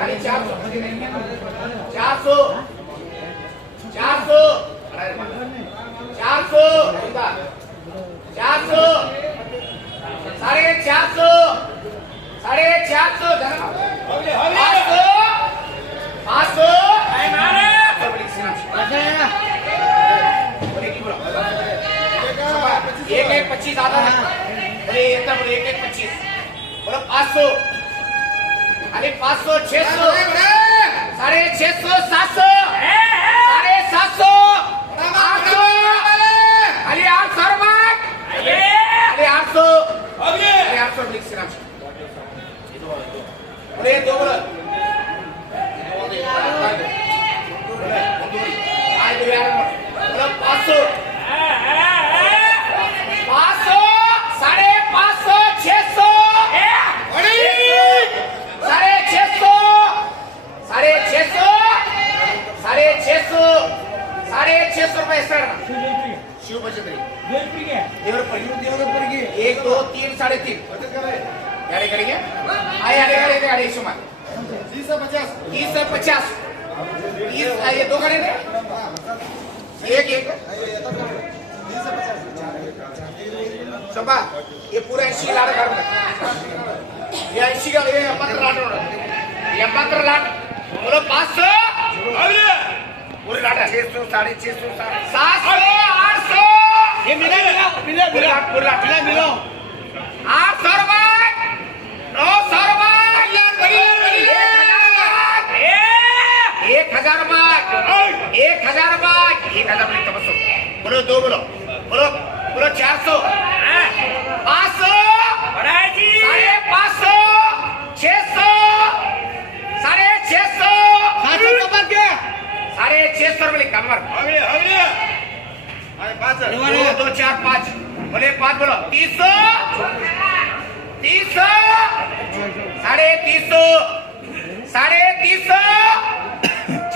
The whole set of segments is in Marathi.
आणि 400 400 400 400 400 450 450 500 एक एक 25 आता बोले येता बोले एक एक 25 बोलो 500 आणि 500 600 650 700 750 800 आणि 800 रुपये आणि 800 आणि 800 लिख सिराम बोले दो बोलो काय दो यार बोलो 500 शिव बचत एक दो तीन 3.5 गाड़ी करेंगे आए आगे गाड़ी गाड़ी शुमार 30 से 50 ये दो गाड़ी ने एक एक शोभा ये पूरा 80 लाख घर में ये 80 का ये 75 लाख बोलो 500 पूरे लाट 600 650 700 800 ये मिला 800 रुपये 900 रुपये 1000 रुपये 1000 रुपये बोलो दो बोलो 400 500 550 600 650 650 रुपये कमर 2 4 5 बोले 5 बोलो 300 300 350 350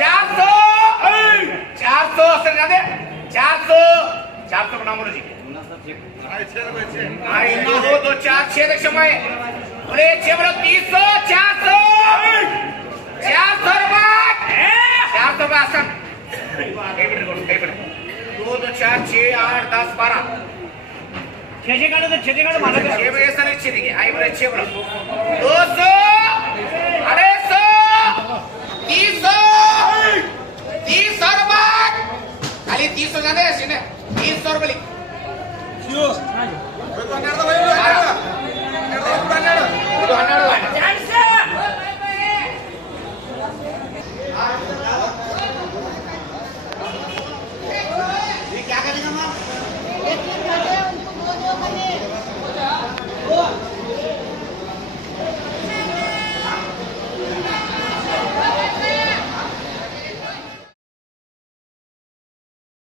400 400 असं ना दे 400 बना बोलो जी 2 4 6 समय बोले 6 बोलो 300 400 रुपये 400 रुपये असं 2 2 4 6 8 10 12 छे काढो मला 6 बजे सर 6 दिगे आई बोले 6 बोलो 200